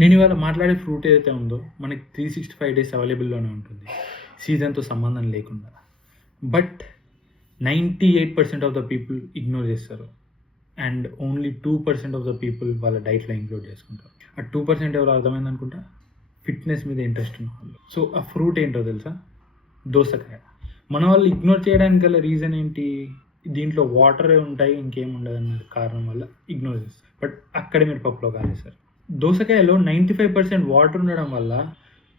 నేను ఇవాళ మాట్లాడే ఫ్రూట్ ఏదైతే ఉందో మనకి 365 డేస్ అవైలబుల్లోనే ఉంటుంది, సీజన్తో సంబంధం లేకుండా. But 98% of the people ignore చేస్తారు and only 2% of the people వాళ్ళ డైట్లో ఇంక్లూడ్ చేసుకుంటారు. ఆ 2% ఎవరు అర్థమైంది అనుకుంటా, ఫిట్నెస్ మీద ఇంట్రెస్ట్ ఉన్న వాళ్ళు. సో ఆ ఫ్రూట్ ఏంటో తెలుసా? దోసకాయ. మన వాళ్ళు ఇగ్నోర్ చేయడానికి గల రీజన్ ఏంటి? దీంట్లో వాటరే ఉంటాయి, ఇంకేం ఉండదు అన్న కారణం వల్ల ఇగ్నోర్ చేస్తారు. బట్ అక్కడే మీరు పప్పులో కాలేస్తారు. దోసకాయలో 95% వాటర్ ఉండడం వల్ల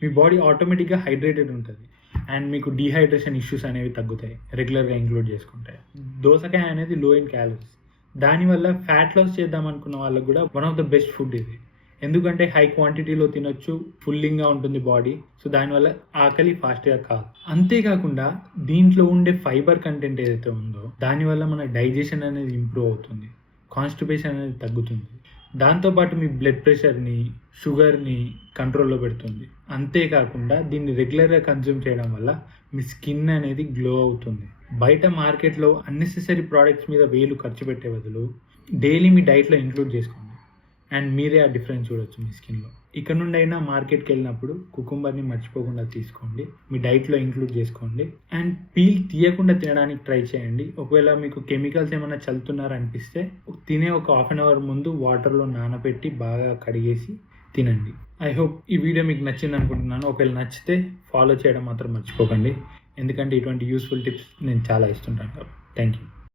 మీ బాడీ ఆటోమేటిక్గా హైడ్రేటెడ్ ఉంటుంది అండ్ మీకు డీహైడ్రేషన్ ఇష్యూస్ అనేవి తగ్గుతాయి రెగ్యులర్గా ఇంక్లూడ్ చేసుకుంటాయి. దోసకాయ అనేది లో ఇన్ క్యాలరీస్, దానివల్ల ఫ్యాట్ లాస్ చేద్దాం అనుకున్న వాళ్ళకు కూడా one of the best food ఇది. ఎందుకంటే హై క్వాంటిటీలో తినొచ్చు, ఫుల్లింగ్గా ఉంటుంది బాడీ, సో దానివల్ల ఆకలి ఫాస్ట్గా కాదు. అంతేకాకుండా దీంట్లో ఉండే ఫైబర్ కంటెంట్ ఏదైతే ఉందో దానివల్ల మన డైజెషన్ అనేది ఇంప్రూవ్ అవుతుంది, కాన్స్టిపేషన్ అనేది తగ్గుతుంది, దాంతోపాటు మీ బ్లడ్ ప్రెషర్ని, షుగర్ని కంట్రోల్లో పెడుతుంది. అంతేకాకుండా దీన్ని రెగ్యులర్గా కన్జ్యూమ్ చేయడం వల్ల మీ స్కిన్ అనేది గ్లో అవుతుంది. బయట మార్కెట్లో అన్నెసెసరీ ప్రోడక్ట్స్ మీద వేలు ఖర్చు పెట్టే బదులు డైలీ మీ డైట్లో ఇంక్లూడ్ చేసుకోండి అండ్ మీరే ఆ డిఫరెన్స్ చూడొచ్చు మీ స్కిన్లో. ఇక్కడ నుండి అయినా మార్కెట్కి వెళ్ళినప్పుడు కుకుంబర్ని మర్చిపోకుండా తీసుకోండి, మీ డైట్లో ఇంక్లూడ్ చేసుకోండి అండ్ పీల్ తీయకుండా తినడానికి ట్రై చేయండి. ఒకవేళ మీకు కెమికల్స్ ఏమైనా చల్లుతున్నారనిపిస్తే తినే ఒక హాఫ్ అన్ అవర్ ముందు వాటర్లో నానబెట్టి బాగా కడిగేసి తినండి. ఐ హోప్ ఈ వీడియో మీకు నచ్చింది అనుకుంటున్నాను. ఒకవేళ నచ్చితే ఫాలో చేయడం మాత్రం మర్చిపోకండి, ఎందుకంటే ఇటువంటి యూస్ఫుల్ టిప్స్ నేను చాలా ఇస్తుంటాను. Thank you.